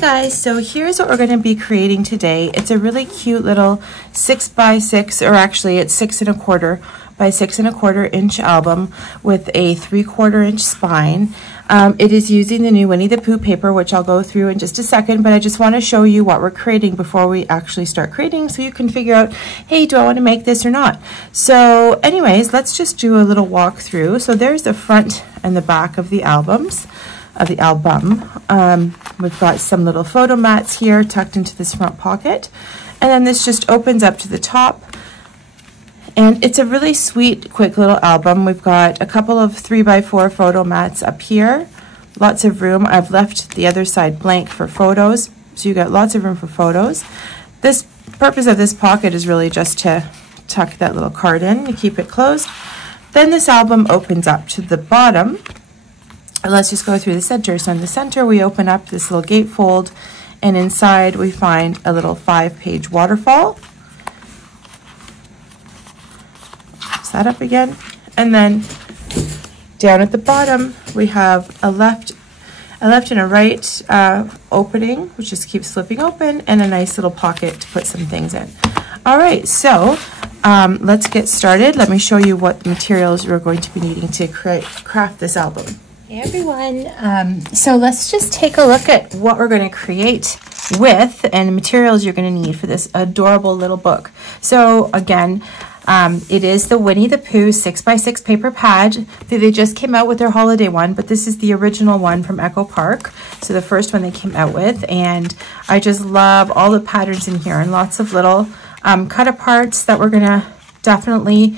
Guys, so here's what we're going to be creating today. It's a really cute little 6x6, or actually it's 6 1/4 by 6 1/4 inch album with a 3/4 inch spine. It is using the new Winnie the Pooh paper, which I'll go through in just a second, but I just want to show you what we're creating before we actually start creating, so you can figure out, hey, do I want to make this or not? So anyways, let's just do a little walkthrough. So there's the front and the back of the albums. We've got some little photo mats here tucked into this front pocket, and then this just opens up to the top, and it's a really sweet, quick little album. We've got a couple of 3x4 photo mats up here, lots of room. I've left the other side blank for photos, so you got lots of room for photos. This purpose of this pocket is really just to tuck that little card in and keep it closed. Then this album opens up to the bottom. Let's just go through the center. So in the center, we open up this little gatefold, and inside we find a little 5-page waterfall. Close that up again. And then down at the bottom, we have a left and a right opening, which just keeps slipping open, and a nice little pocket to put some things in. All right, so let's get started. Let me show you what materials we're going to be needing to craft this album. Hey everyone, so let's just take a look at what we're going to create with and the materials you're going to need for this adorable little book. So again, it is the Winnie the Pooh 6x6 paper pad. They just came out with their holiday one, but this is the original one from Echo Park. So the first one they came out with, and I just love all the patterns in here and lots of little cut aparts that we're going to definitely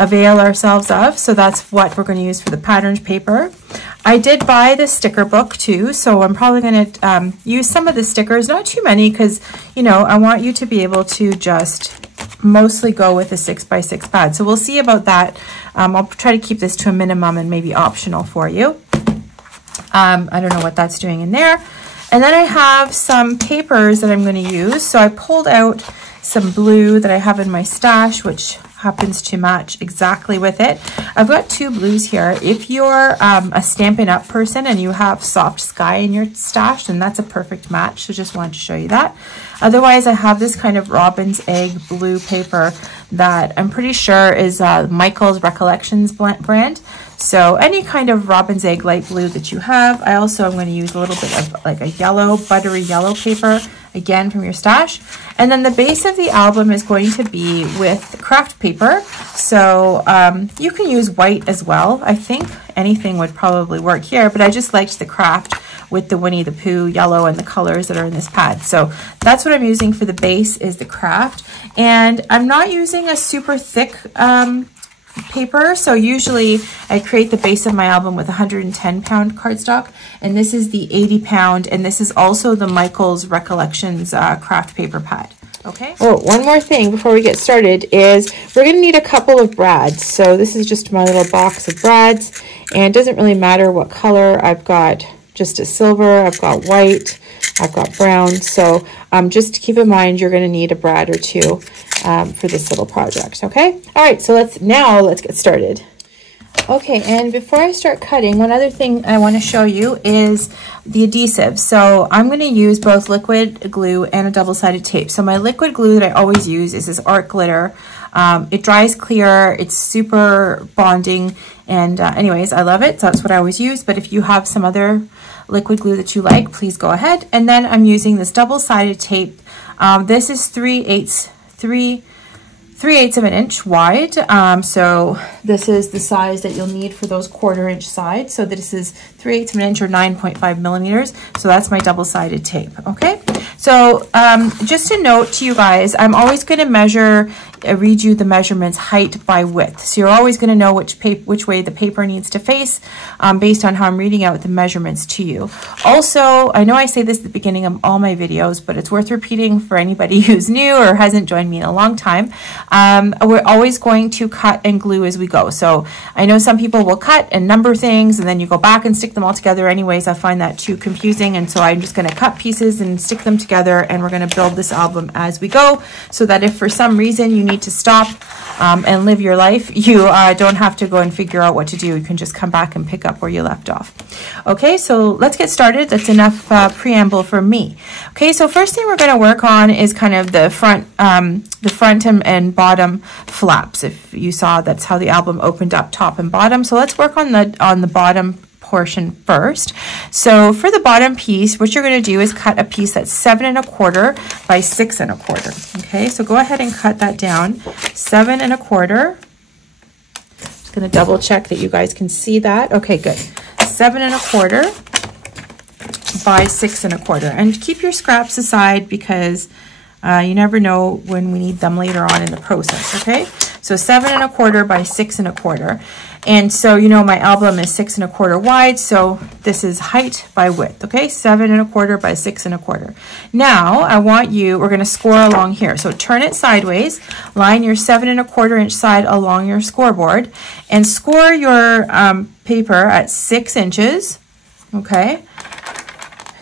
avail ourselves of. So that's what we're going to use for the patterned paper. I did buy the sticker book too, so I'm probably going to use some of the stickers, not too many, because you know I want you to be able to just mostly go with a 6x6 pad. So we'll see about that. I'll try to keep this to a minimum and maybe optional for you. I don't know what that's doing in there. And then I have some papers that I'm going to use. So I pulled out some blue that I have in my stash, which happens to match exactly with it. I've got 2 blues here. If you're a Stampin' Up person and you have Soft Sky in your stash, then that's a perfect match. So just wanted to show you that. Otherwise, I have this kind of Robin's Egg blue paper that I'm pretty sure is Michael's Recollections brand. So any kind of Robin's Egg light blue that you have. I also am going to use a little bit of like a yellow, buttery yellow paper, again from your stash. And then the base of the album is going to be with craft paper. So you can use white as well. I think anything would probably work here, but I just liked the craft with the Winnie the Pooh yellow and the colors that are in this pad. So that's what I'm using for the base, is the craft. And I'm not using a super thick paper. So usually I create the base of my album with 110-pound cardstock, and this is the 80-pound, and this is also the Michael's Recollections craft paper pad. Okay. Oh, one more thing before we get started is we're going to need a couple of brads. So this is just my little box of brads, and it doesn't really matter what color. I've got just a silver, I've got white, I've got brown. So just keep in mind you're going to need a brad or 2 for this little project. Okay. All right. So let's get started. Okay, and before I start cutting, one other thing I want to show you is the adhesive. So I'm going to use both liquid glue and a double-sided tape. So my liquid glue that I always use is this art glitter. It dries clear, it's super bonding, and anyways, I love it. So that's what I always use. But if you have some other liquid glue that you like, please go ahead. And then I'm using this double-sided tape. This is 3/8 of an inch wide. So this is the size that you'll need for those 1/4 inch sides. So this is 3/8 of an inch or 9.5 millimeters. So that's my double-sided tape. Okay. So just a note to you guys, I'm always going to read you the measurements height by width. So you're always going to know which way the paper needs to face based on how I'm reading out the measurements to you. Also, I know I say this at the beginning of all my videos, but it's worth repeating for anybody who's new or hasn't joined me in a long time. We're always going to cut and glue as we go. So I know some people will cut and number things and then you go back and stick them all together. Anyways, I find that too confusing, and so I'm just going to cut pieces and stick them together, and we're going to build this album as we go, so that if for some reason you need to stop and live your life, you don't have to go and figure out what to do. You can just come back and pick up where you left off. Okay, so let's get started. That's enough preamble for me. Okay, so first thing we're going to work on is kind of the front and bottom flaps. If you saw, that's how the album opened up, top and bottom. So let's work on the bottom portion first. So for the bottom piece, what you're going to do is cut a piece that's 7 1/4 by 6 1/4. Okay, so go ahead and cut that down. 7 1/4. Just going to double check that you guys can see that. Okay, good. 7 1/4 by 6 1/4. And keep your scraps aside because you never know when we need them later on in the process. Okay, so 7 1/4 by 6 1/4. And so, you know, my album is 6 1/4 wide, so this is height by width, okay? 7 1/4 by 6 1/4. Now, we're going to score along here. So turn it sideways, line your 7 1/4 inch side along your scoreboard, and score your paper at 6 inches, okay?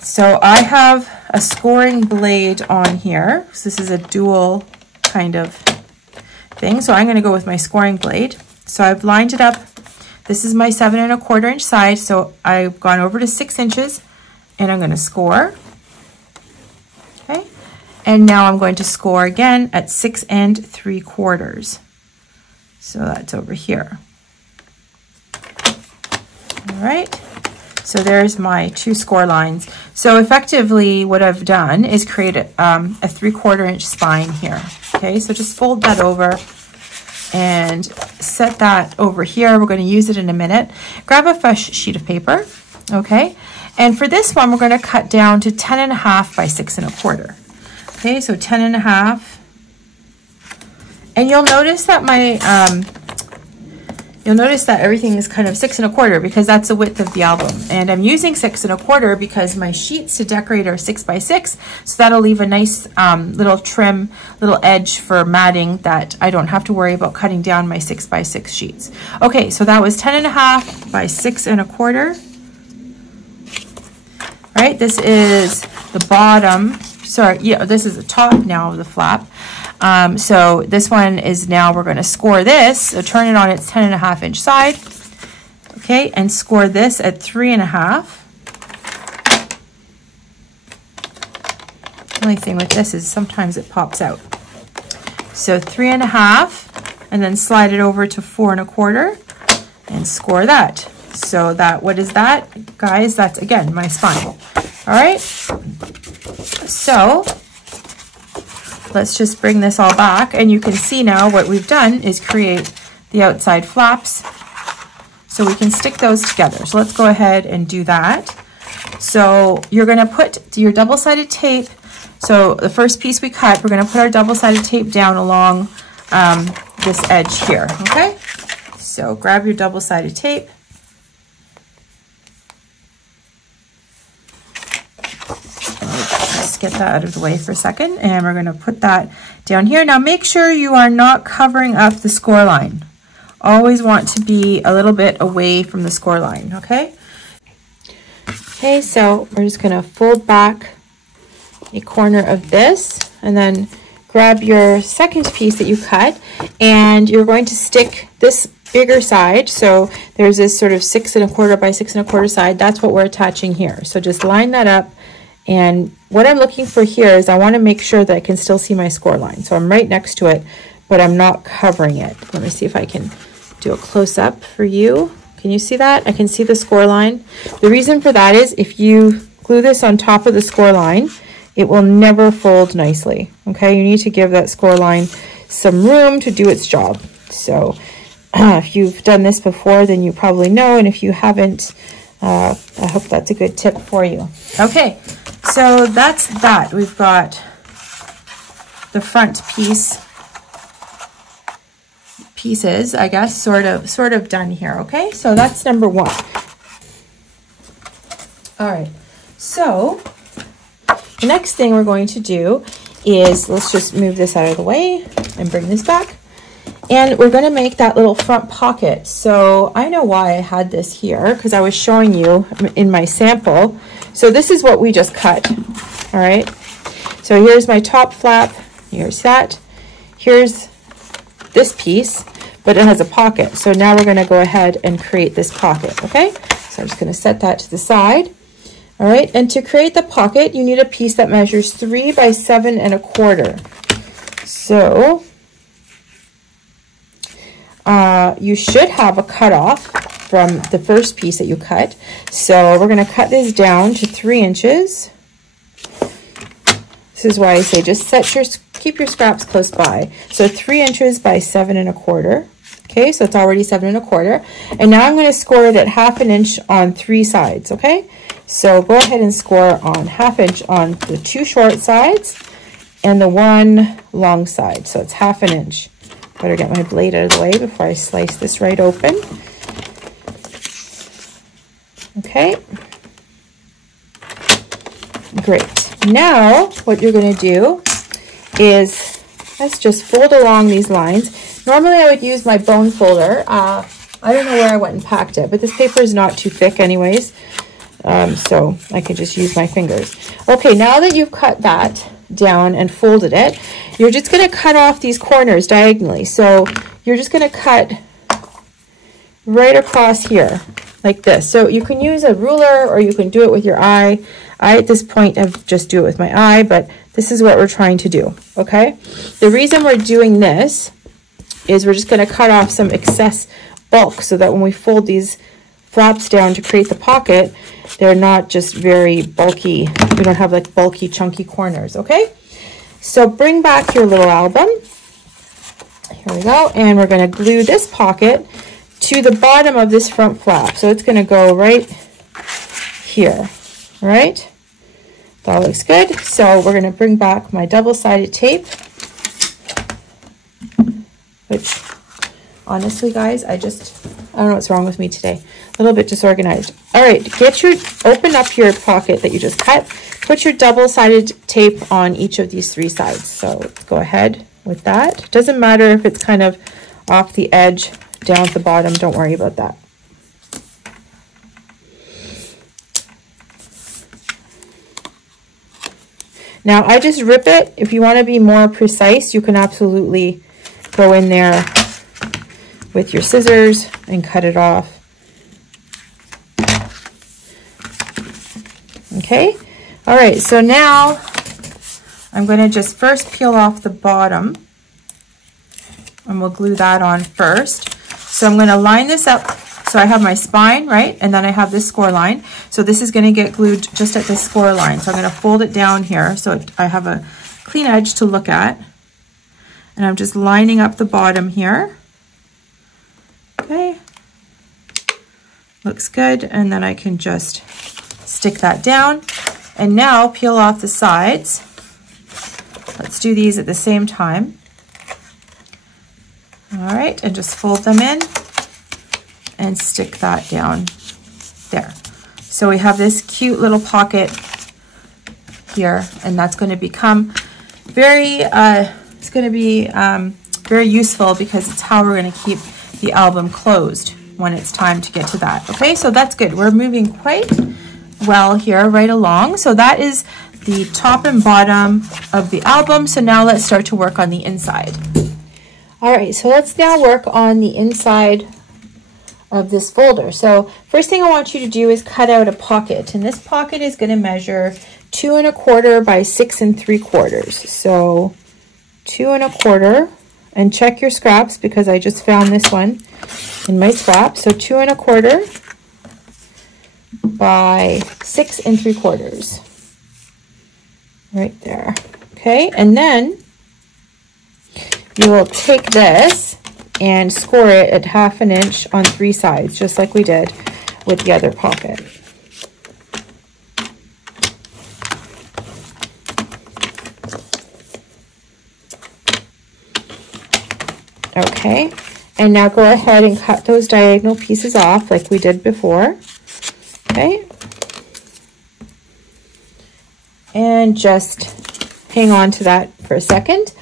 So I have a scoring blade on here. So this is a dual kind of thing. So I'm going to go with my scoring blade. So I've lined it up. This is my 7 1/4 inch side. So I've gone over to 6 inches and I'm going to score. Okay. And now I'm going to score again at 6 3/4. So that's over here. All right. So there's my 2 score lines. So effectively what I've done is create a 3/4 inch spine here. Okay. So just fold that over and set that over here. We're going to use it in a minute. Grab a fresh sheet of paper, okay? And for this one, we're going to cut down to 10 1/2 by 6 1/4. Okay, so 10 1/2. And you'll notice that everything is kind of 6 1/4 because that's the width of the album. And I'm using 6 1/4 because my sheets to decorate are 6 by 6. So that'll leave a nice little trim, little edge for matting that I don't have to worry about cutting down my 6 by 6 sheets. Okay, so that was 10 1/2 by 6 1/4. Right, this is the bottom. Sorry, yeah, this is the top now of the flap. So this one is now, we're going to score this. So turn it on its 10 1/2 inch side. Okay, and score this at 3 1/2. The only thing with this is sometimes it pops out. So 3 1/2, and then slide it over to 4 1/4 and score that. So that, what is that, guys? That's again my spine. All right. So let's just bring this all back, and you can see now what we've done is create the outside flaps so we can stick those together. So let's go ahead and do that. So you're going to put your double-sided tape. So the first piece we cut, we're going to put our double-sided tape down along this edge here, okay? So grab your double-sided tape. Get that out of the way for a second, and we're going to put that down here. Now make sure you are not covering up the score line. Always want to be a little bit away from the score line, okay? Okay, so we're just going to fold back a corner of this and then grab your second piece that you cut, and you're going to stick this bigger side. So there's this sort of 6 1/4 by 6 1/4 side. That's what we're attaching here. So just line that up. And what I'm looking for here is I want to make sure that I can still see my score line. So I'm right next to it, but I'm not covering it. Let me see if I can do a close-up for you. Can you see that? I can see the score line. The reason for that is if you glue this on top of the score line, it will never fold nicely. Okay, you need to give that score line some room to do its job. So if you've done this before, then you probably know, and if you haven't, I hope that's a good tip for you. Okay, so that's that. We've got the front pieces, I guess, sort of done here. Okay, so that's number one. All right, so the next thing we're going to do is, let's just move this out of the way and bring this back. And we're going to make that little front pocket. So I know why I had this here, because I was showing you in my sample. So this is what we just cut. All right. So here's my top flap. Here's that. Here's this piece, but it has a pocket. So now we're going to go ahead and create this pocket, okay? So I'm just going to set that to the side. All right, and to create the pocket, you need a piece that measures 3 by 7 1/4. So you should have a cutoff from the first piece that you cut. So we're going to cut this down to 3 inches. This is why I say just keep your scraps close by. So 3 inches by 7 1/4. Okay, so it's already 7 1/4. And now I'm going to score it at 1/2 inch on 3 sides, okay? So go ahead and score on 1/2 inch on the 2 short sides and the 1 long side. So it's 1/2 inch. Better get my blade out of the way before I slice this right open. Okay. Great. Now what you're going to do is, let's just fold along these lines. Normally I would use my bone folder. I don't know where I went and packed it, but this paper is not too thick anyways. So I can just use my fingers. Okay, now that you've cut that down and folded it, you're just going to cut off these corners diagonally. So you're just going to cut right across here like this. So you can use a ruler or you can do it with your eye. I at this point have just do it with my eye, but this is what we're trying to do, okay? The reason we're doing this is we're just going to cut off some excess bulk so that when we fold these flaps down to create the pocket, they're not just very bulky. We don't have like bulky, chunky corners, okay? So bring back your little album. Here we go. And we're going to glue this pocket to the bottom of this front flap. So it's going to go right here, all right? That looks good. So we're going to bring back my double-sided tape, which honestly, guys, I don't know what's wrong with me today. A little bit disorganized. All right, open up your pocket that you just cut. Put your double-sided tape on each of these 3 sides. So let's go ahead with that. Doesn't matter if it's kind of off the edge, down at the bottom. Don't worry about that. Now, I just rip it. If you want to be more precise, you can absolutely go in there with your scissors and cut it off. Okay, all right, so now I'm going to just first peel off the bottom and we'll glue that on first. So I'm going to line this up. So I have my spine, right? And then I have this score line. So this is going to get glued just at this score line. So I'm going to fold it down here so I have a clean edge to look at. And I'm just lining up the bottom here. Okay. Looks good. And then I can just stick that down. And now peel off the sides. Let's do these at the same time. All right, and just fold them in and stick that down there. So we have this cute little pocket here, and that's going to become very, it's going to be very useful because it's how we're going to keep the album closed when it's time to get to that. Okay, so that's good. We're moving quite well here, right along. So that is the top and bottom of the album. So now let's start to work on the inside. All right, so let's now work on the inside of this folder. So first thing I want you to do is cut out a pocket, and this pocket is going to measure 2 1/4 by 6 3/4. So 2 1/4, and check your scraps because I just found this one in my scrap. So 2 1/4 by 6 3/4, right there. Okay, and then you will take this and score it at 1/2 inch on 3 sides, just like we did with the other pocket. Okay, and now go ahead and cut those diagonal pieces off like we did before. Okay, and just hang on to that for a second.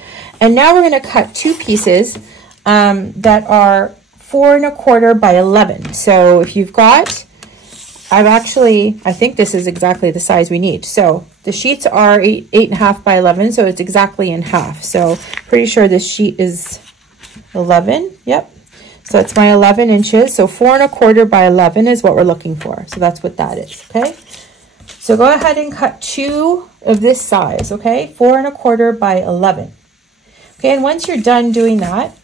And now we're going to cut 2 pieces that are 4 1/4 by 11. So if you've got, I think this is exactly the size we need. So the sheets are 8 1/2 by 11, so it's exactly in half. So pretty sure this sheet is 11, yep. So it's my 11 inches. So 4 1/4 by 11 is what we're looking for. So that's what that is, okay? So go ahead and cut 2 of this size, okay? 4 1/4 by 11. Okay, and once you're done doing that,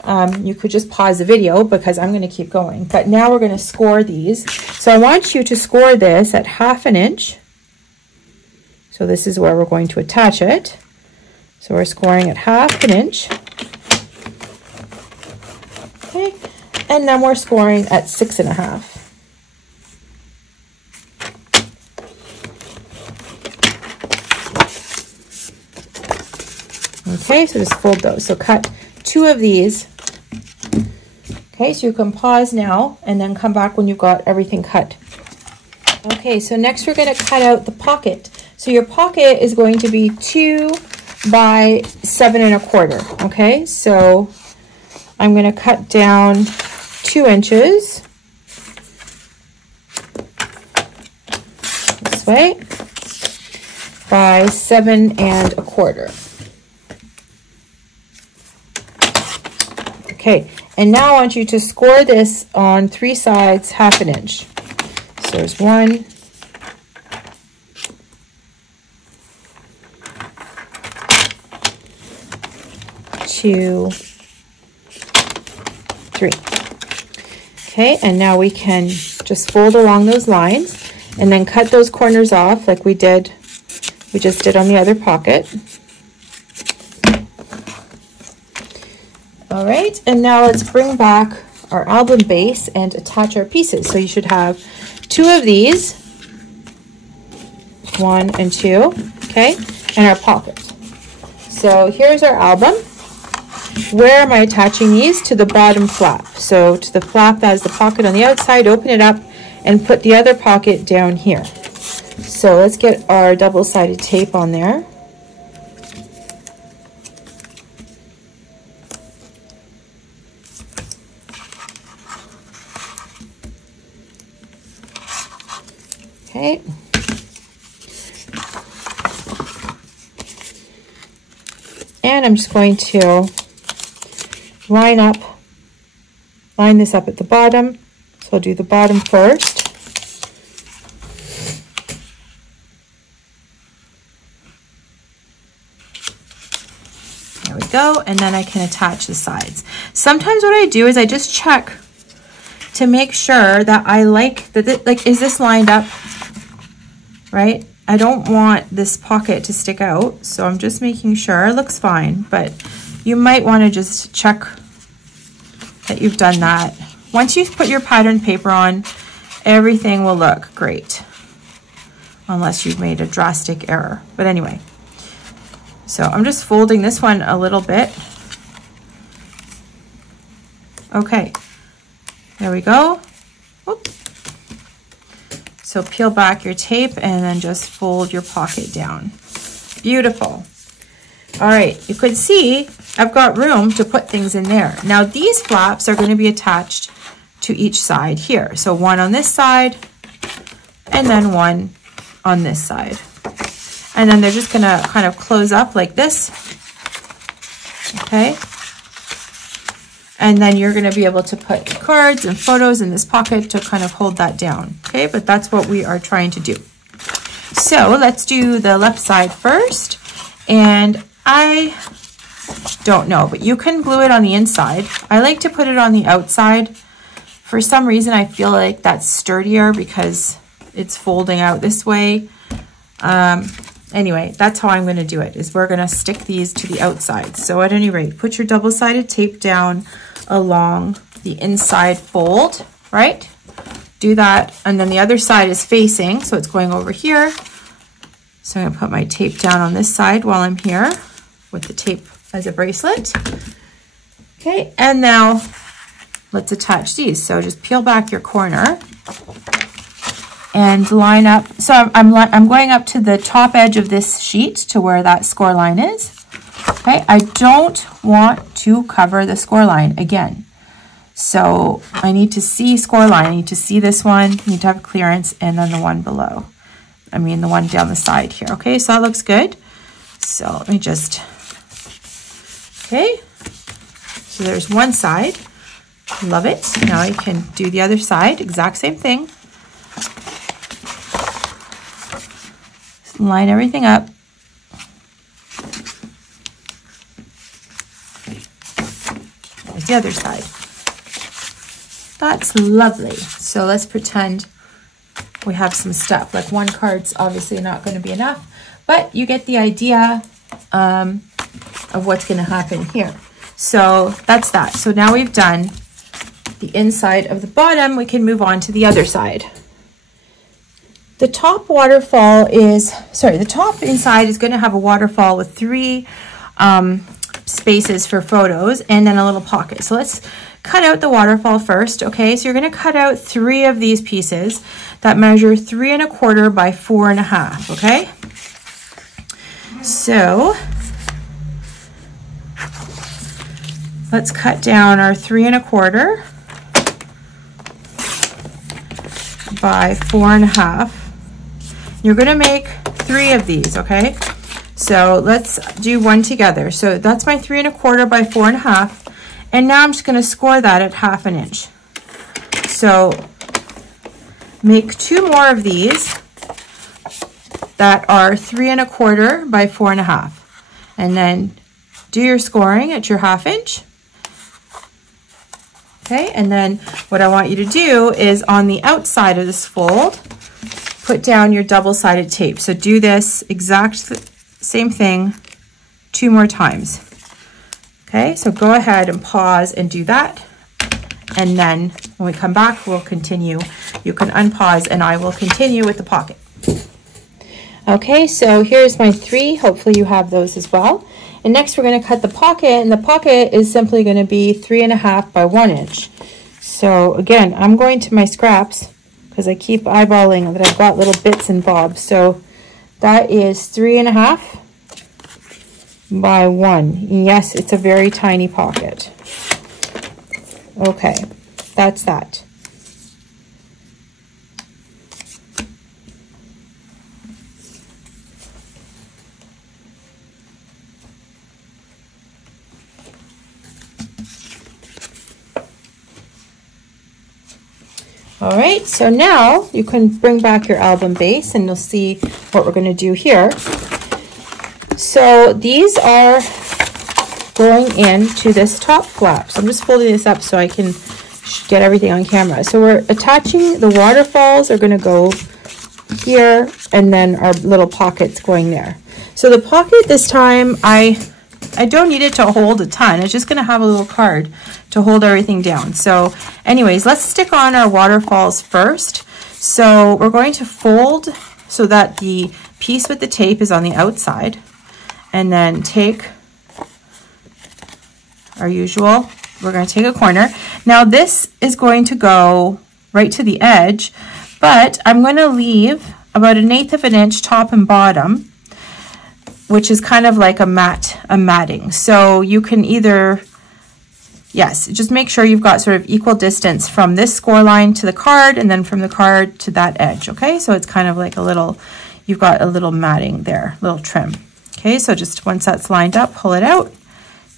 you could just pause the video because I'm going to keep going. But now we're going to score these. So I want you to score this at 1/2 inch. So this is where we're going to attach it. So we're scoring at 1/2 inch. Okay, and then we're scoring at 6 1/2. Okay, so just fold those. So cut 2 of these. Okay, so you can pause now and then come back when you've got everything cut. Okay, so next we're going to cut out the pocket. So your pocket is going to be 2 by 7 1/4. Okay, so I'm going to cut down 2 inches this way by 7 1/4. Okay, and now I want you to score this on 3 sides 1/2 inch. So there's 1, 2, 3. Okay, and now we can just fold along those lines and then cut those corners off like we just did on the other pocket. All right, and now let's bring back our album base and attach our pieces. So you should have 2 of these, 1 and 2, okay, and our pocket. So here's our album. Where am I attaching these? To the bottom flap. So to the flap that has the pocket on the outside, open it up and put the other pocket down here. So let's get our double-sided tape on there. Okay. And I'm just going to line this up at the bottom. So I'll do the bottom first. There we go, and then I can attach the sides. Sometimes what I do is I just check to make sure that I like that, like, is this lined up, right? I don't want this pocket to stick out, so I'm just making sure it looks fine, but you might want to just check that you've done that. Once you put your pattern paper on, everything will look great, unless you've made a drastic error. But anyway, so I'm just folding this one a little bit. Okay, there we go. Whoop. So peel back your tape and then just fold your pocket down. Beautiful. All right, you could see I've got room to put things in there. Now these flaps are going to be attached to each side here. So 1 on this side and then 1 on this side. And then they're just going to kind of close up like this. Okay. And then you're going to be able to put cards and photos in this pocket to kind of hold that down. Okay, but that's what we are trying to do. So let's do the left side first. And I don't know, but you can glue it on the inside. I like to put it on the outside. For some reason, I feel like that's sturdier because it's folding out this way. Anyway, that's how I'm going to do it, is we're going to stick these to the outside. So at any rate, put your double-sided tape down along the inside fold, right? Do that, and then the other side is facing, so it's going over here. So I'm going to put my tape down on this side while I'm here with the tape as a bracelet. Okay, and now let's attach these. So just peel back your corner and line up. So I'm going up to the top edge of this sheet to where that score line is. Okay, I don't want to cover the score line again. So I need to see score line. I need to see this one, I need to have clearance, and then the one below. I mean the one down the side here. Okay, so that looks good. So let me just, okay, So there's one side. Love it. Now I can do the other side, exact same thing. Just line everything up. There's the other side. That's lovely. So let's pretend we have some stuff. Like one card's obviously not going to be enough, but you get the idea of what's going to happen here. So that's that. So now we've done the inside of the bottom. We can move on to the other side. The top waterfall is, the top inside is going to have a waterfall with 3 spaces for photos and then a little pocket. So let's cut out the waterfall first. Okay, so you're going to cut out 3 of these pieces that measure 3 1/4 by 4 1/2. Okay, so let's cut down our 3 1/4 by 4 1/2. You're going to make 3 of these. Okay, so let's do one together. So that's my 3 1/4 by 4 1/2. And now I'm just going to score that at 1/2 inch. So make 2 more of these that are 3 1/4 by 4 1/2. And then do your scoring at your 1/2 inch. Okay, and then what I want you to do is on the outside of this fold, put down your double-sided tape. So do this exact same thing 2 more times. Okay, so go ahead and pause and do that. And then when we come back, we'll continue. You can unpause and I will continue with the pocket. Okay, so here's my 3. Hopefully you have those as well. And next we're going to cut the pocket, and the pocket is simply going to be 3 1/2 by 1 inch. So again, I'm going to my scraps because I keep eyeballing that I've got little bits and bobs. So that is 3 1/2 by 1. Yes, it's a very tiny pocket. Okay, that's that. All right, so now you can bring back your album base and you'll see what we're going to do here. So these are going into this top flap. So I'm just folding this up so I can get everything on camera. So we're attaching the waterfalls are going to go here, and then our little pockets going there. So the pocket this time, I don't need it to hold a ton. It's just going to have a little card to hold everything down. So anyways, let's stick on our waterfalls first. So we're going to fold so that the piece with the tape is on the outside, and then take our usual, we're going to take a corner. Now this is going to go right to the edge, but I'm going to leave about 1/8 of an inch top and bottom, which is kind of like a matting. So you can either, yes, just make sure you've got sort of equal distance from this score line to the card, and then from the card to that edge. Okay, so it's kind of like a little, you've got a little matting there, little trim. Okay, so just once that's lined up, pull it out.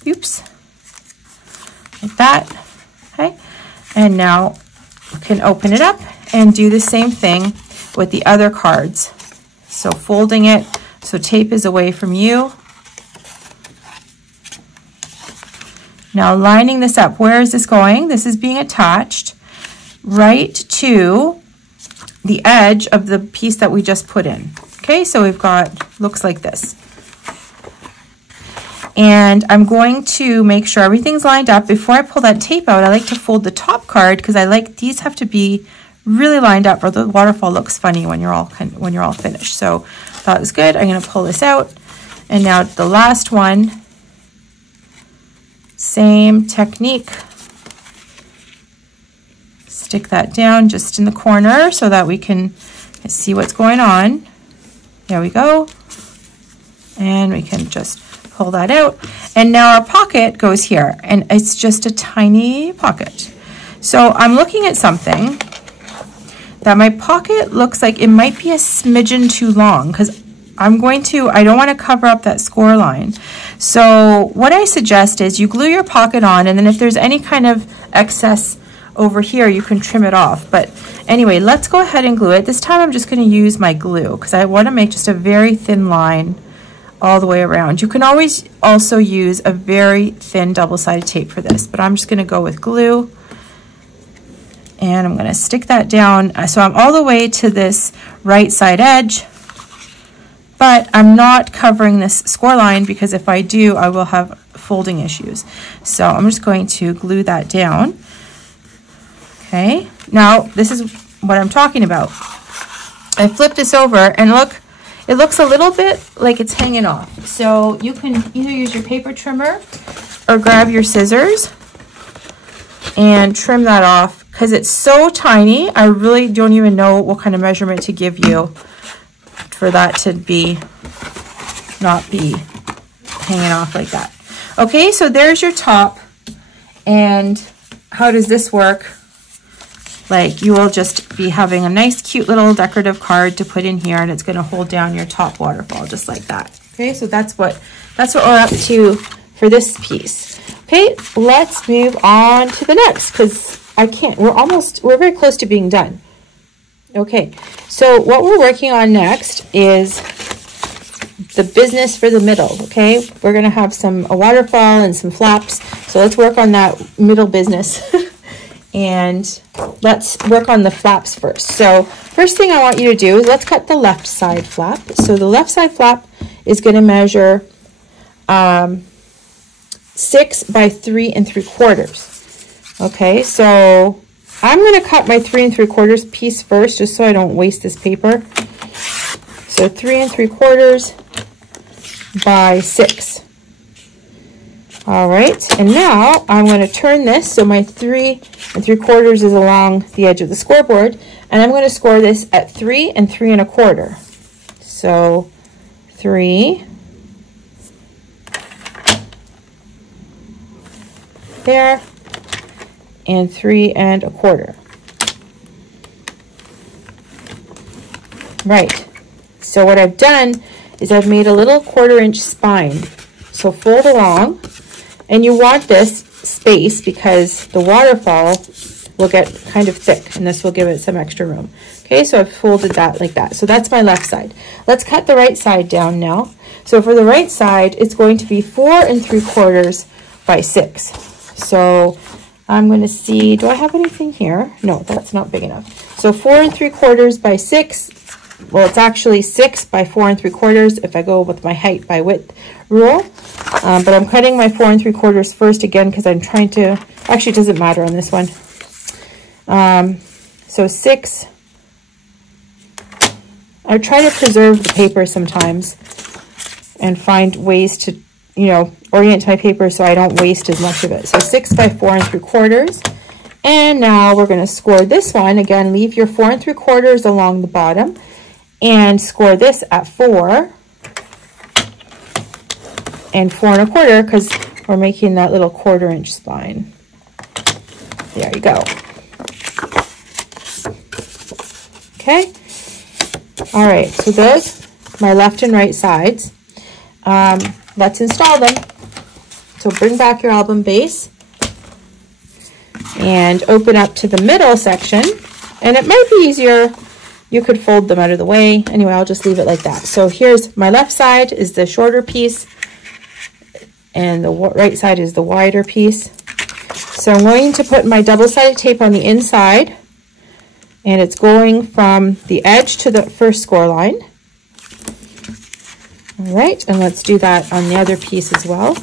Oops. Like that. Okay, and now you can open it up and do the same thing with the other cards. So folding it so tape is away from you. Now lining this up, where is this going? This is being attached right to the edge of the piece that we just put in. Okay, so we've got, looks like this. And I'm going to make sure everything's lined up. Before I pull that tape out, I like to fold the top card because I like these have to be really lined up, or the waterfall looks funny when you're all finished. So that was good. I'm going to pull this out, and now the last one, same technique. Stick that down just in the corner so that we can see what's going on. There we go, and we can just pull that out, and now our pocket goes here, and it's just a tiny pocket. So I'm looking at something that my pocket looks like it might be a smidgen too long, because I don't want to cover up that score line. So what I suggest is you glue your pocket on, and then if there's any kind of excess over here, you can trim it off. But anyway, let's go ahead and glue it. This time I'm just going to use my glue because I want to make just a very thin line all the way around. You can always also use a very thin double-sided tape for this, but I'm just going to go with glue. And I'm going to stick that down. So I'm all the way to this right side edge, but I'm not covering this score line because if I do, I will have folding issues. So I'm just going to glue that down. Okay, now this is what I'm talking about. I flip this over and look, it looks a little bit like it's hanging off. So you can either use your paper trimmer or grab your scissors and trim that off because it's so tiny. I really don't even know what kind of measurement to give you for that to not be hanging off like that. Okay, so there's your top. And how does this work? Like, you will just be having a nice cute little decorative card to put in here, and it's going to hold down your top waterfall just like that. Okay, so that's what we're up to for this piece. Okay, let's move on to the next because we're very close to being done. Okay, so what we're working on next is the business for the middle. Okay, we're going to have a waterfall and some flaps. So let's work on that middle business. And let's work on the flaps first. So first thing I want you to do is let's cut the left side flap. So the left side flap is going to measure 6 by 3 3/4. Okay, so I'm going to cut my 3 3/4 piece first just so I don't waste this paper. So 3 3/4 by 6. All right, and now I'm going to turn this so my 3 3/4 is along the edge of the scoreboard, and I'm going to score this at 3 3 1/4. So 3 there and 3 1/4. Right, so what I've done is I've made a little 1/4 inch spine. So fold along. And you want this space because the waterfall will get kind of thick and this will give it some extra room. Okay, so I've folded that like that. So that's my left side. Let's cut the right side down now. So for the right side, it's going to be 4 3/4 by 6. So I'm going to see, do I have anything here? No, that's not big enough. So 4 3/4 by 6. Well, it's actually 6 by 4 3/4 if I go with my height by width rule. But I'm cutting my 4 3/4 first again because I'm trying to, actually it doesn't matter on this one. So 6, I try to preserve the paper sometimes and find ways to, orient my paper so I don't waste as much of it. So 6 by 4 3/4. And now we're going to score this one. Again, leave your 4 3/4 along the bottom and score this at 4 and 4 1/4 because we're making that little 1/4 inch spine. There you go. Okay. All right, so those my left and right sides. Let's install them. So bring back your album base and open up to the middle section. And it might be easier, you could fold them out of the way. Anyway, I'll just leave it like that. So here's my left side is the shorter piece and the right side is the wider piece. So I'm going to put my double-sided tape on the inside, and it's going from the edge to the first score line. All right, and let's do that on the other piece as well.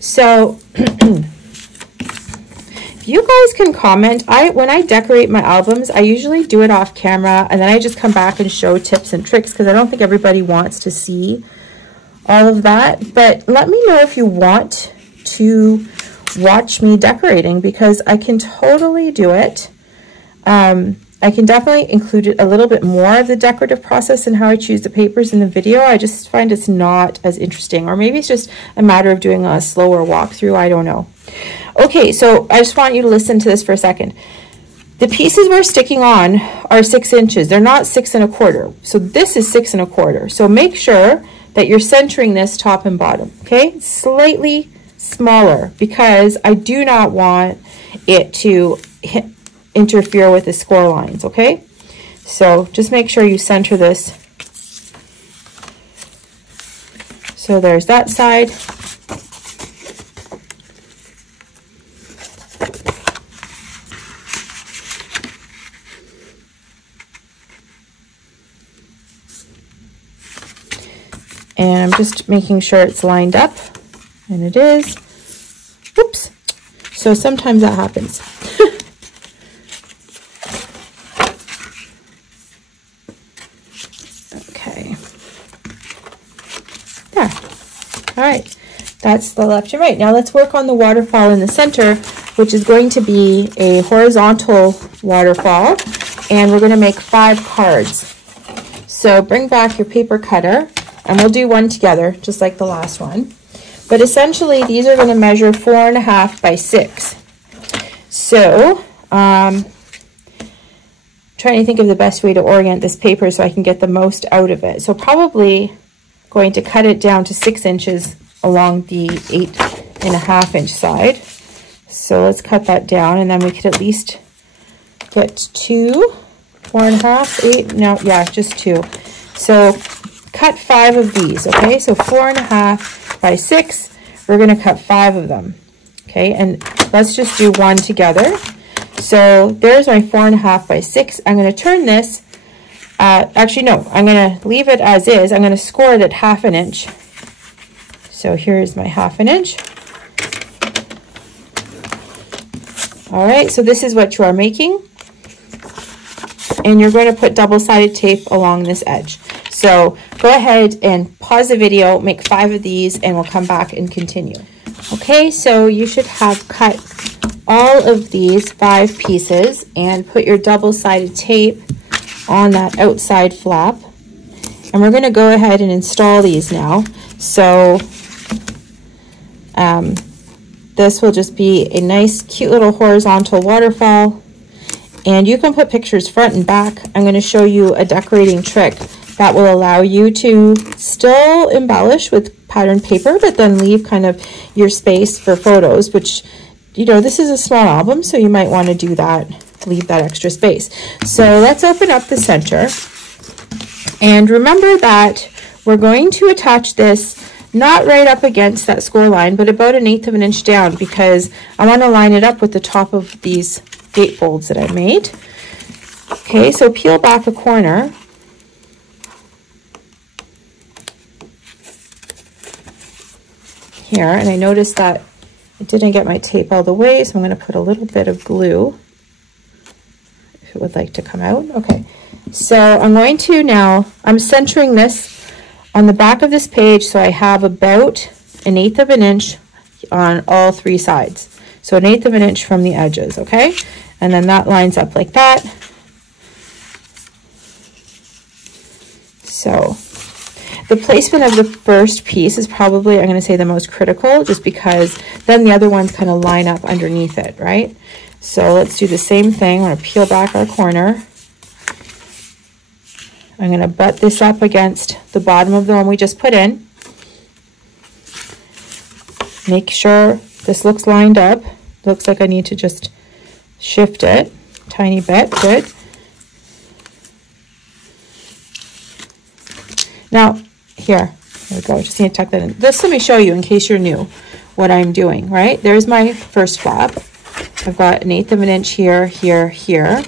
So you guys can comment. When I decorate my albums, I usually do it off camera, and then I just come back and show tips and tricks because I don't think everybody wants to see all of that. But let me know if you want to watch me decorating because I can totally do it. I can definitely include a little bit more of the decorative process and how I choose the papers in the video. I just find it's not as interesting, or maybe it's just a matter of doing a slower walkthrough. I don't know. Okay, so I just want you to listen to this for a second. The pieces we're sticking on are 6 inches. They're not 6 1/4. So this is 6 1/4. So make sure that you're centering this top and bottom, okay? Slightly smaller, because I do not want it to interfere with the score lines, okay? So just make sure you center this. So there's that side. And I'm just making sure it's lined up, and it is. Oops. So sometimes that happens. Okay. There. All right. That's the left and right. Now let's work on the waterfall in the center, which is going to be a horizontal waterfall, and we're going to make 5 cards. So bring back your paper cutter, and we'll do one together, just like the last one. But essentially, these are going to measure 4.5 by 6. So, trying to think of the best way to orient this paper so I can get the most out of it. So probably going to cut it down to 6 inches along the 8.5 inch side. So let's cut that down, and then we could at least get 2, 4.5, 8, no, yeah, just 2. So cut 5 of these, okay? So 4.5 by 6, we're going to cut 5 of them, okay? And let's just do one together. So there's my 4.5 by 6. I'm going to turn this, actually no, I'm going to leave it as is. I'm going to score it at 1/2 inch. So here's my 1/2 inch. All right, so this is what you are making. And you're going to put double-sided tape along this edge. So go ahead and pause the video, make 5 of these, and we'll come back and continue. Okay, so you should have cut all of these 5 pieces and put your double-sided tape on that outside flap. And we're going to go ahead and install these now. So this will just be a nice, cute little horizontal waterfall. And you can put pictures front and back. I'm going to show you a decorating trick that will allow you to still embellish with patterned paper, but then leave kind of your space for photos, which, you know, this is a small album, so you might want to do that, leave that extra space. So let's open up the center. And remember that we're going to attach this not right up against that score line, but about 1/8 inch down, because I want to line it up with the top of these gatefolds that I made. Okay, so peel back a corner. Here, and I noticed that I didn't get my tape all the way, so I'm going to put a little bit of glue if it would like to come out. Okay, so I'm going to now, I'm centering this on the back of this page, so I have about 1/8 inch on all 3 sides. So 1/8 inch from the edges, okay? And then that lines up like that. So the placement of the first piece is probably, I'm going to say, the most critical, just because then the other ones kind of line up underneath it, right? So let's do the same thing. I'm going to peel back our corner. I'm going to butt this up against the bottom of the one we just put in. Make sure this looks lined up. Looks like I need to just shift it a tiny bit. Good. Now, here we go. Just need to tuck that in. This, let me show you in case you're new what I'm doing, right? There's my first flap. I've got 1/8 inch here, here, here.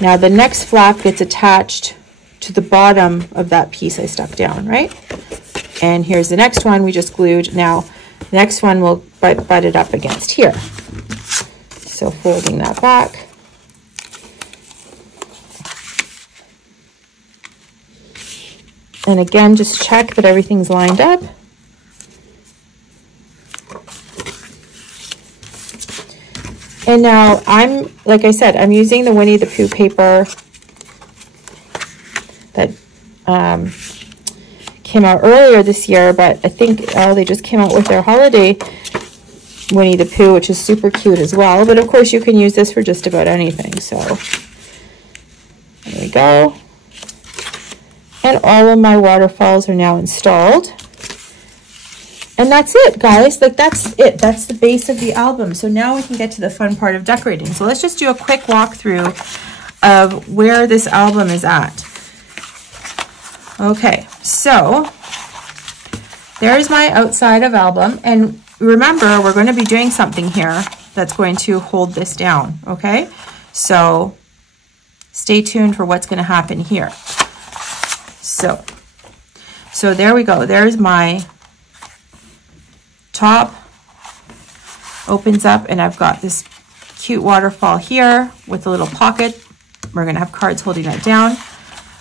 Now the next flap gets attached to the bottom of that piece I stuck down, right? And here's the next one we just glued. Now, the next one will butt it up against here. So folding that back. And again, just check that everything's lined up. And now like I said, I'm using the Winnie the Pooh paper that came out earlier this year, but I think they just came out with their holiday Winnie the Pooh, which is super cute as well. But of course you can use this for just about anything. So there we go. And all of my waterfalls are now installed. And that's it, guys. Like, that's it. That's the base of the album. So now we can get to the fun part of decorating. So let's just do a quick walkthrough of where this album is at. Okay, so there's my outside of album. And remember, we're going to be doing something here that's going to hold this down, okay? So stay tuned for what's going to happen here. So there we go. There's my top. Opens up, and I've got this cute waterfall here with a little pocket. We're going to have cards holding that down.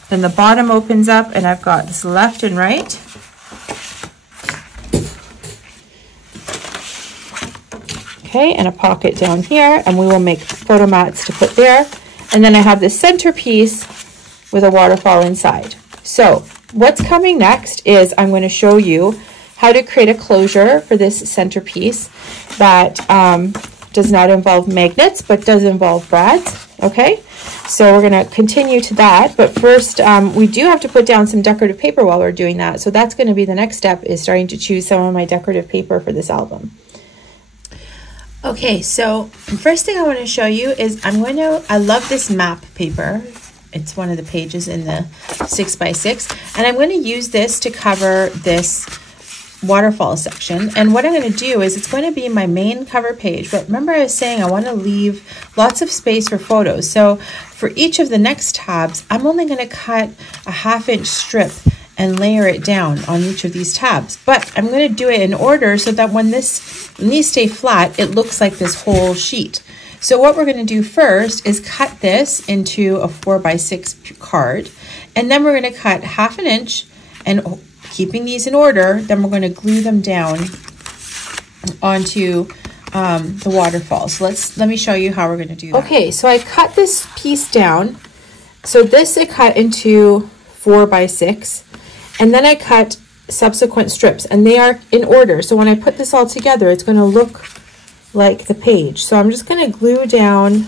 Then the bottom opens up, and I've got this left and right. Okay, and a pocket down here, and we will make photo mats to put there. And then I have this centerpiece with a waterfall inside. So what's coming next is I'm going to show you how to create a closure for this centerpiece that does not involve magnets, but does involve brads. Okay, so we're going to continue to that. But first, we do have to put down some decorative paper while we're doing that. So that's going to be the next step, is starting to choose some of my decorative paper for this album. Okay, so the first thing I want to show you is I love this map paper. It's one of the pages in the 6x6, and I'm going to use this to cover this waterfall section. And what I'm going to do is, it's going to be my main cover page, but remember I was saying I want to leave lots of space for photos. So for each of the next tabs, I'm only going to cut a 1/2-inch strip and layer it down on each of these tabs. But I'm going to do it in order so that when these stay flat, it looks like this whole sheet. So what we're going to do first is cut this into a 4x6 card, and then we're going to cut 1/2 inch, and keeping these in order, then we're going to glue them down onto the waterfall. So let me show you how we're going to do that. Okay, so I cut this piece down. So this I cut into 4x6, and then I cut subsequent strips, and they are in order. So when I put this all together, it's going to look like the page. So I'm just going to glue down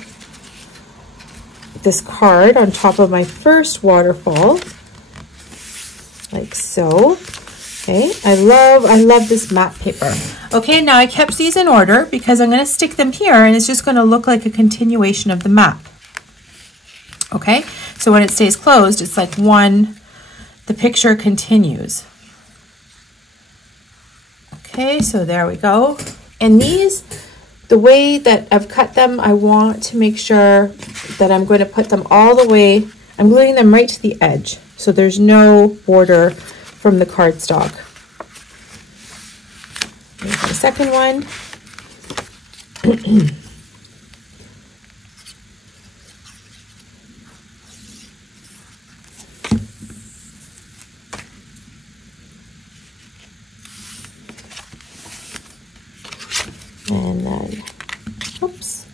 this card on top of my first waterfall, like so. Okay, I love this map paper. Okay, now I kept these in order because I'm going to stick them here, and it's just going to look like a continuation of the map. Okay, so when it stays closed, it's like the picture continues. Okay, so there we go. And these, the way that I've cut them, I want to make sure that I'm going to put them all the way, I'm gluing them right to the edge, so there's no border from the cardstock. Here's the second one. And then, oops.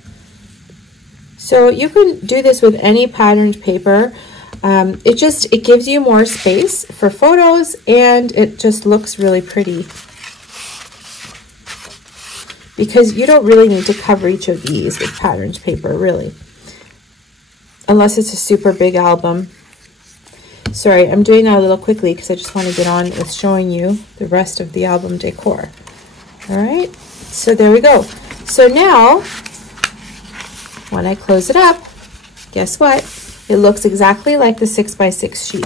So you can do this with any patterned paper. It gives you more space for photos, and it just looks really pretty, because you don't really need to cover each of these with patterned paper, really, unless it's a super big album. Sorry, I'm doing that a little quickly because I just want to get on with showing you the rest of the album decor. All right, so there we go. So now, when I close it up, guess what? It looks exactly like the 6x6 sheet.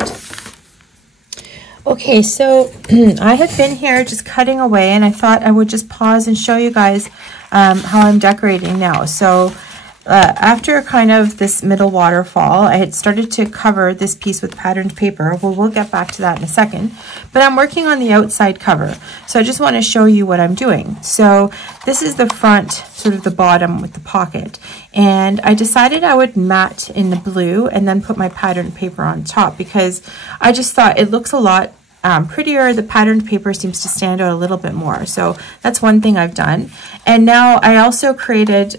Okay, so I have been here just cutting away, and I thought I would just pause and show you guys how I'm decorating now. So after kind of this middle waterfall, I had started to cover this piece with patterned paper. Well, we'll get back to that in a second, but I'm working on the outside cover. So I just want to show you what I'm doing. So this is the front, sort of the bottom with the pocket. And I decided I would matte in the blue and then put my patterned paper on top, because I just thought it looks a lot prettier. The patterned paper seems to stand out a little bit more. So that's one thing I've done. And now I also created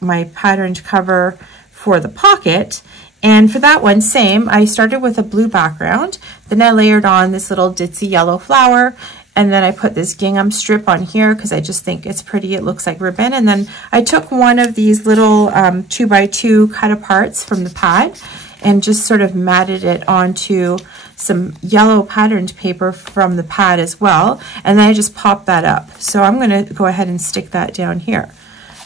my patterned cover for the pocket, and for that one, same, I started with a blue background, then I layered on this little ditzy yellow flower, And then I put this gingham strip on here because I just think it's pretty. It looks like ribbon. And then I took one of these little 2x2 cut aparts from the pad and just sort of matted it onto some yellow patterned paper from the pad as well. And then I just popped that up. So I'm going to go ahead and stick that down here.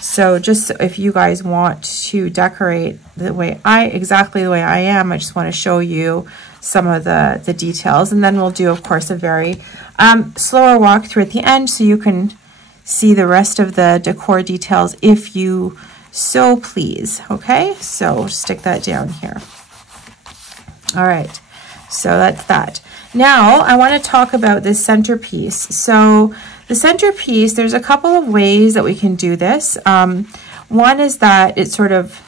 So just if you guys want to decorate exactly the way I am, I just want to show you some of the details. And then we'll do, of course, a very slower walkthrough at the end so you can see the rest of the decor details if you so please. Okay, so stick that down here. All right, so that's that. Now I want to talk about this centerpiece. So the centerpiece, there's a couple of ways that we can do this. One is that it sort of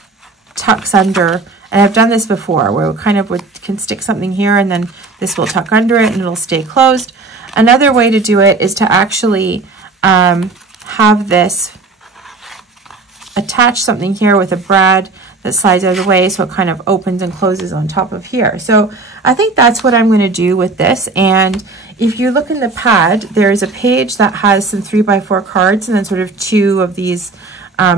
tucks under, and I've done this before, where we kind of can stick something here and then this will tuck under it and it'll stay closed. Another way to do it is to actually have this attach something here with a brad that slides out of the way so it kind of opens and closes on top of here. So I think that's what I'm going to do with this. And if you look in the pad, there's a page that has some 3x4 cards and then sort of two of these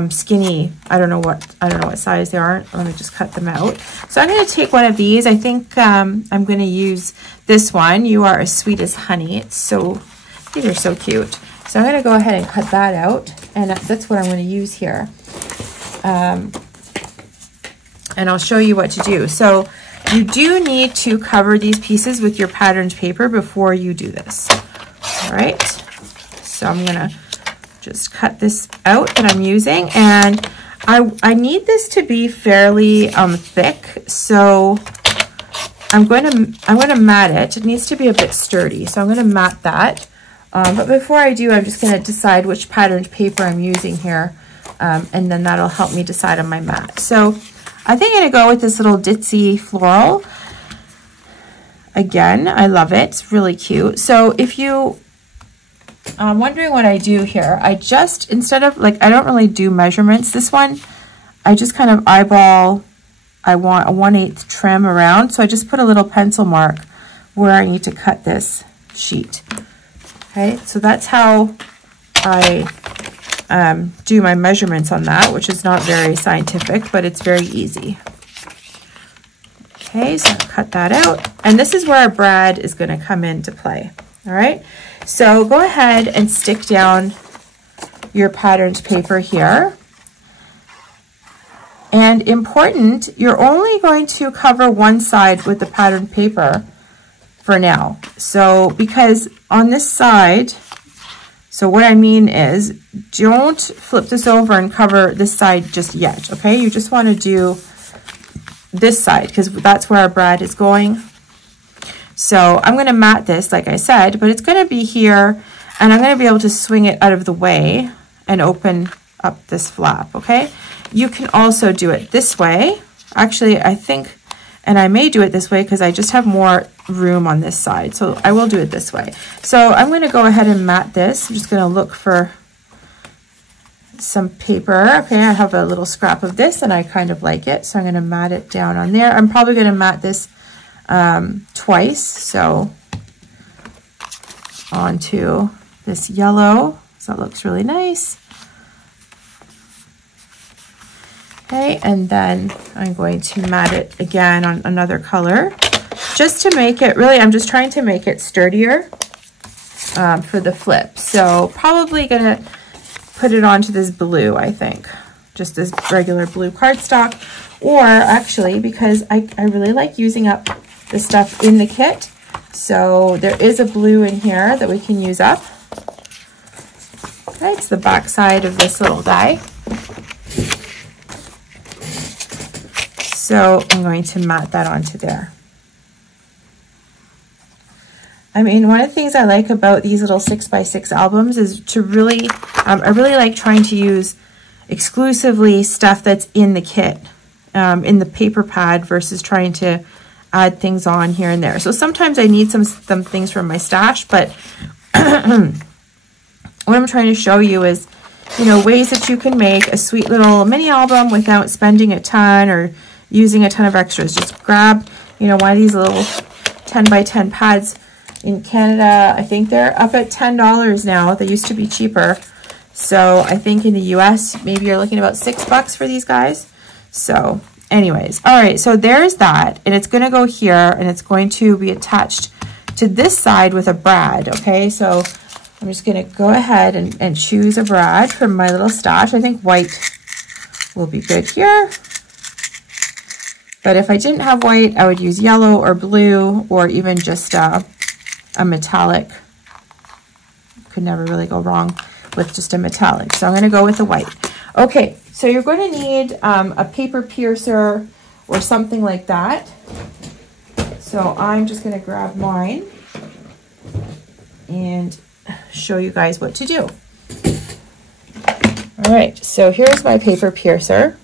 skinny, I don't know what size they are. Let me just cut them out. So I'm going to take one of these. I think I'm going to use this one. You Are as Sweet as Honey. These are so cute. So I'm going to go ahead and cut that out, and that's what I'm going to use here. And I'll show you what to do. So you do need to cover these pieces with your patterned paper before you do this. All right. So I'm going to just cut this out that I'm using, and I need this to be fairly thick. So I'm going to mat it. It needs to be a bit sturdy. So I'm going to mat that. But before I do, I'm just going to decide which patterned paper I'm using here, and then that'll help me decide on my mat. So I think I'm going to go with this little ditzy floral. Again, I love it. It's really cute. So if you are wondering what I do here, I just, instead of, like, I don't really do measurements. This one, I just kind of eyeball, I want a 1/8 trim around. So I just put a little pencil mark where I need to cut this sheet. Okay, so that's how I do my measurements on that, which is not very scientific, but it's very easy. Okay, so I'll cut that out. And this is where our brad is going to come into play. All right, so go ahead and stick down your patterned paper here. And important, you're only going to cover one side with the patterned paper for now. So because on this side, so what I mean is, don't flip this over and cover this side just yet, okay? You just want to do this side because that's where our brad is going. So I'm going to mat this, like I said, but it's going to be here, and I'm going to be able to swing it out of the way and open up this flap, okay? You can also do it this way. Actually, I think, and I may do it this way because I just have more room on this side. So I will do it this way. So I'm going to go ahead and mat this. I'm just going to look for some paper. Okay, I have a little scrap of this and I kind of like it. So I'm going to mat it down on there. I'm probably going to mat this twice. So onto this yellow. So that looks really nice. Okay, and then I'm going to mat it again on another color just to make it, really, I'm just trying to make it sturdier for the flip. So probably gonna put it onto this blue, I think, just this regular blue cardstock, or actually, because I really like using up the stuff in the kit. So there is a blue in here that we can use up. Okay, it's the back side of this little guy. So I'm going to mat that onto there. I mean, one of the things I like about these little 6x6 albums is to really, I really like trying to use exclusively stuff that's in the kit, in the paper pad, versus trying to add things on here and there. So sometimes I need some things from my stash, but what I'm trying to show you is, you know, ways that you can make a sweet little mini album without spending a ton or using a ton of extras. Just grab, you know, one of these little 10x10 pads, In Canada, I think they're up at $10 now. They used to be cheaper. So I think in the US, maybe you're looking about $6 for these guys. So anyways, all right, so there's that. And it's gonna go here and it's going to be attached to this side with a brad, okay? So I'm just gonna go ahead and choose a brad from my little stash. I think white will be good here. But if I didn't have white, I would use yellow or blue or even just a metallic. Could never really go wrong with just a metallic. So I'm gonna go with the white. Okay, so you're going to need a paper piercer or something like that. So I'm just gonna grab mine and show you guys what to do. All right, so here's my paper piercer.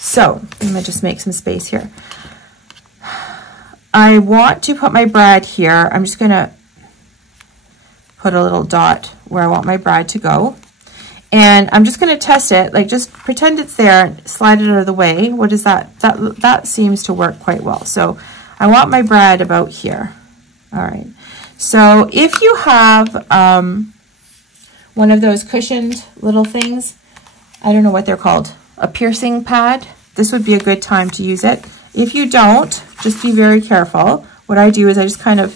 So I'm gonna just make some space here. I want to put my brad here. I'm just gonna put a little dot where I want my brad to go. And I'm just gonna test it, like just pretend it's there and slide it out of the way. What is that? That seems to work quite well. So I want my brad about here. All right, so if you have one of those cushioned little things, I don't know what they're called, a piercing pad, this would be a good time to use it. If you don't, just be very careful. What I do is I just kind of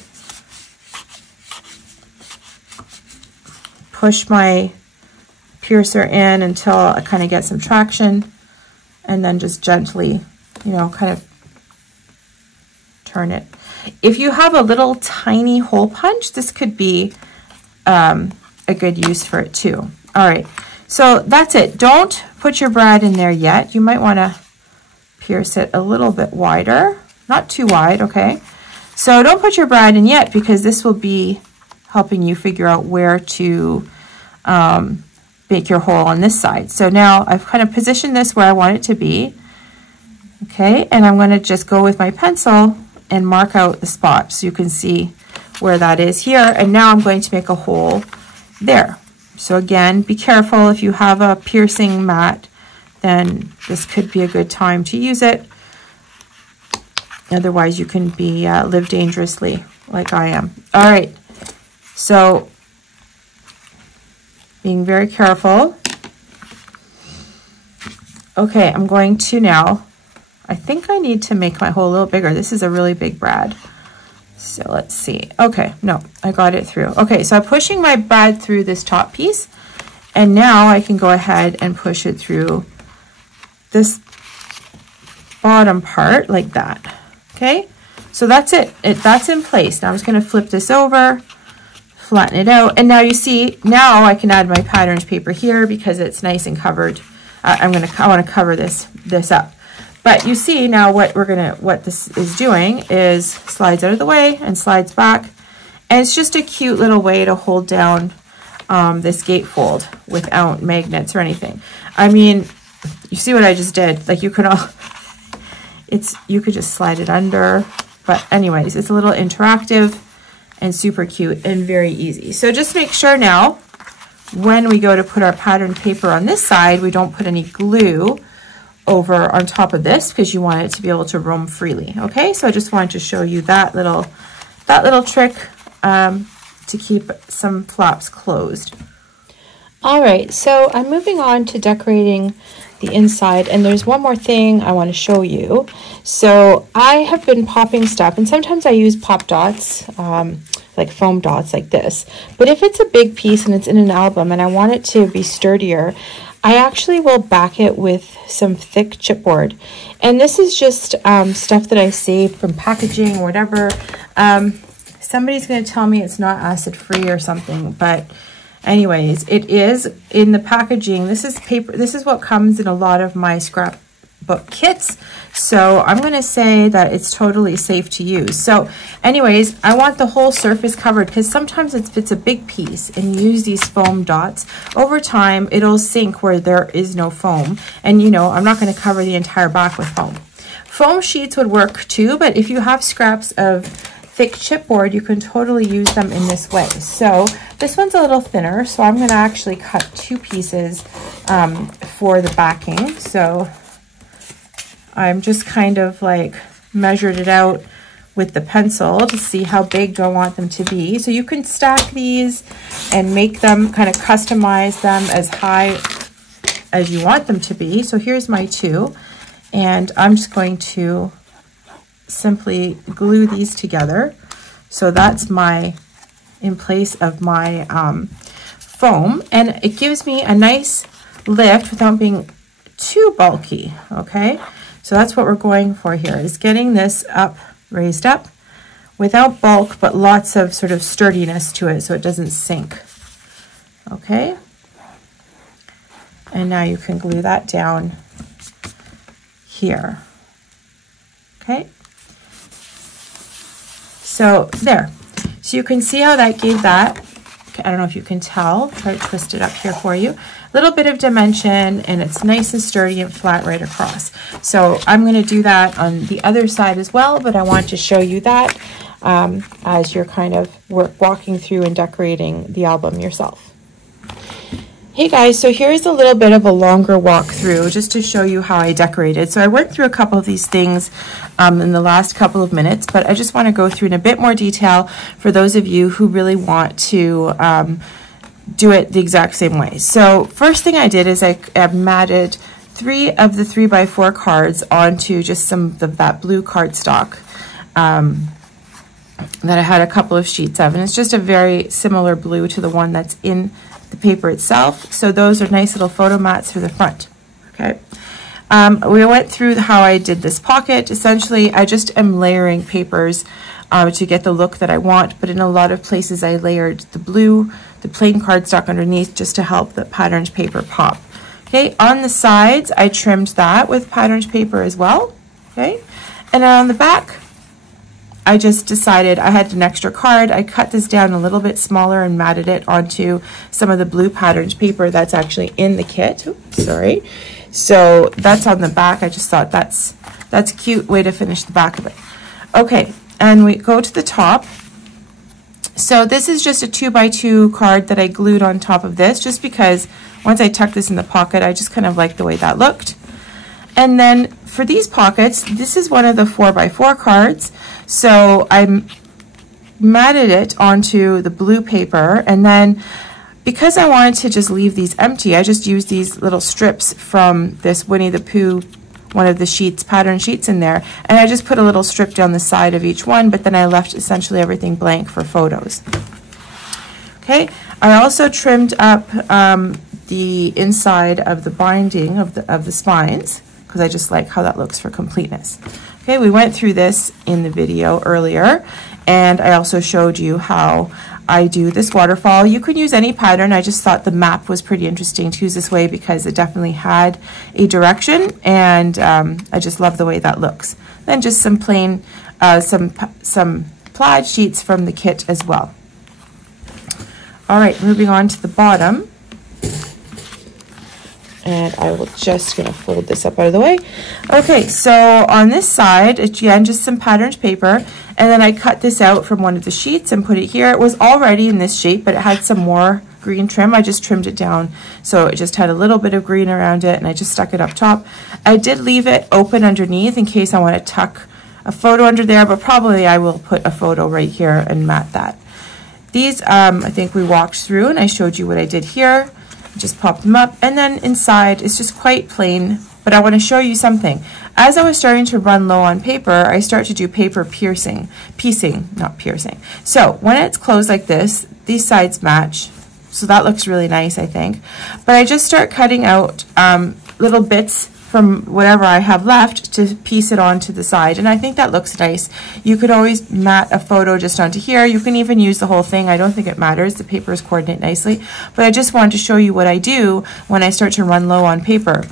push my piercer in until I kind of get some traction, and then just gently, you know, kind of turn it. If you have a little tiny hole punch, this could be a good use for it too. All right, so that's it. Don't put your brad in there yet. You might want to pierce it a little bit wider, not too wide, okay? So don't put your brad in yet because this will be helping you figure out where to make your hole on this side. So now I've kind of positioned this where I want it to be, okay? And I'm gonna just go with my pencil and mark out the spot so you can see where that is here. And now I'm going to make a hole there. So again, be careful. If you have a piercing mat, then this could be a good time to use it. Otherwise, you can be live dangerously like I am. All right, so being very careful. Okay, I'm going to now, I think I need to make my hole a little bigger. This is a really big brad. So let's see. Okay, no, I got it through. Okay, so I'm pushing my brad through this top piece, and now I can go ahead and push it through this bottom part like that. Okay, so that's it. That's in place. Now I'm just going to flip this over, flatten it out, and now you see, now I can add my patterns paper here because it's nice and covered. I want to cover this up. But you see now what this is doing is slides out of the way and slides back, and it's just a cute little way to hold down this gatefold without magnets or anything. I mean, you see what I just did? Like you could just slide it under, but anyways, it's a little interactive and super cute and very easy. So just make sure now when we go to put our pattern paper on this side, we don't put any glue over on top of this because you want it to be able to roam freely. Okay, so I just wanted to show you that little trick to keep some flaps closed. All right, so I'm moving on to decorating the inside, and there's one more thing I want to show you. So I have been popping stuff, and sometimes I use pop dots, like foam dots like this. But if it's a big piece and it's in an album and I want it to be sturdier, I actually will back it with some thick chipboard. And this is just stuff that I saved from packaging or whatever. Somebody's going to tell me it's not acid free or something, but anyways, it is in the packaging. This is paper. This is what comes in a lot of my scrapbook kits. So I'm going to say that it's totally safe to use. So anyways, I want the whole surface covered because sometimes it's a big piece and you use these foam dots. Over time, it'll sink where there is no foam. And you know, I'm not going to cover the entire back with foam. Foam sheets would work too, but if you have scraps of thick chipboard, you can totally use them in this way. So this one's a little thinner, so I'm going to actually cut 2 pieces for the backing. So I'm just kind of like measured it out with the pencil to see how big do I want them to be. So you can stack these and make them, kind of customize them as high as you want them to be. So here's my 2, and I'm just going to simply glue these together. So that's my, in place of my foam, and it gives me a nice lift without being too bulky, okay? So that's what we're going for here, is getting this up, raised up, without bulk, but lots of sort of sturdiness to it so it doesn't sink, okay? And now you can glue that down here, okay? So there. So you can see how that gave that, I don't know if you can tell, try to twist it up here for you, a little bit of dimension, and it's nice and sturdy and flat right across. So I'm going to do that on the other side as well, but I want to show you that as you're kind of walking through and decorating the album yourself. Hey guys, so here's a little bit of a longer walkthrough just to show you how I decorated. So I went through a couple of these things in the last couple of minutes, but I just want to go through in a bit more detail for those of you who really want to do it the exact same way. So first thing I did is I matted 3 of the 3x4 cards onto just some of that blue cardstock that I had a couple of sheets of, and it's just a very similar blue to the one that's in the paper itself. So those are nice little photo mats for the front, okay? We went through how I did this pocket. Essentially, I just am layering papers to get the look that I want, but in a lot of places I layered the blue, the plain cardstock underneath just to help the patterned paper pop. Okay, on the sides, I trimmed that with patterned paper as well, okay? And then on the back, I just decided I had an extra card. I cut this down a little bit smaller and matted it onto some of the blue patterned paper that's actually in the kit. Oops, sorry. So that's on the back. I just thought that's a cute way to finish the back of it. Okay, and we go to the top. So this is just a 2x2 card that I glued on top of this, just because once I tucked this in the pocket, I just kind of liked the way that looked. And then for these pockets, this is one of the 4x4 cards. So I matted it onto the blue paper, and then because I wanted to just leave these empty, I just used these little strips from this Winnie the Pooh, one of the sheets, pattern sheets in there, and I just put a little strip down the side of each one, but then I left essentially everything blank for photos. Okay, I also trimmed up the inside of the binding of the spines, because I just like how that looks for completeness. Okay, we went through this in the video earlier, and I also showed you how I do this waterfall. You could use any pattern. I just thought the map was pretty interesting to use this way because it definitely had a direction, and I just love the way that looks. Then just some plain, some plaid sheets from the kit as well. All right, moving on to the bottom. And I will just gonna fold this up out of the way. Okay, so on this side, again, just some patterned paper, and then I cut this out from one of the sheets and put it here. It was already in this shape, but it had some more green trim. I just trimmed it down, so it just had a little bit of green around it, and I just stuck it up top. I did leave it open underneath in case I want to tuck a photo under there, but probably I will put a photo right here and mat that. These, I think we walked through, and I showed you what I did here. Just pop them up, and then inside it's just quite plain, but I want to show you something. As I was starting to run low on paper, I start to do paper piecing, not piercing. So when it's closed like this, these sides match, so that looks really nice, I think. But I just start cutting out little bits from whatever I have left to piece it onto the side, and I think that looks nice. You could always mat a photo just onto here. You can even use the whole thing. I don't think it matters. The papers coordinate nicely, but I just wanted to show you what I do when I start to run low on paper.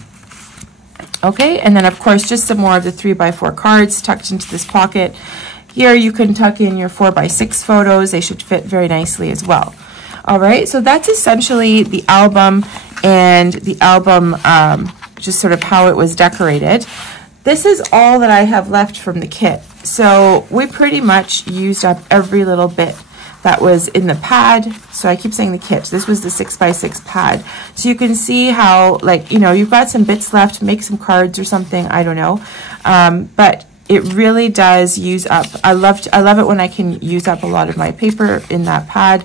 Okay, and then of course just some more of the 3x4 cards tucked into this pocket. Here you can tuck in your 4x6 photos. They should fit very nicely as well. All right, so that's essentially the album, and the album just sort of how it was decorated. This is all that I have left from the kit. So we pretty much used up every little bit that was in the pad. So I keep saying the kit. This was the 6x6 pad. So you can see how, like, you know, you've got some bits left, make some cards or something, I don't know. But it really does use up. I love it when I can use up a lot of my paper in that pad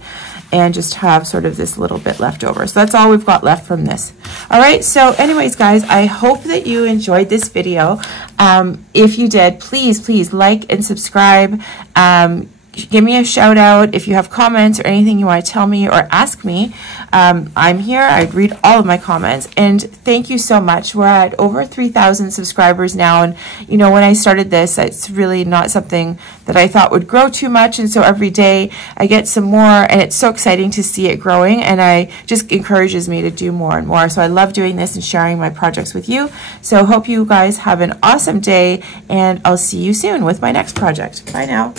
and just have sort of this little bit left over. So that's all we've got left from this. All right, so anyways, guys, I hope that you enjoyed this video. If you did, please like and subscribe. Give me a shout out if you have comments or anything you want to tell me or ask me. I'm here. I read all of my comments, and thank you so much. We're at over 3,000 subscribers now, and you know, when I started this, it's really not something that I thought would grow too much, and so every day I get some more, and it's so exciting to see it growing, and I just encourages me to do more and more. So I love doing this and sharing my projects with you. So hope you guys have an awesome day, and I'll see you soon with my next project. Bye now.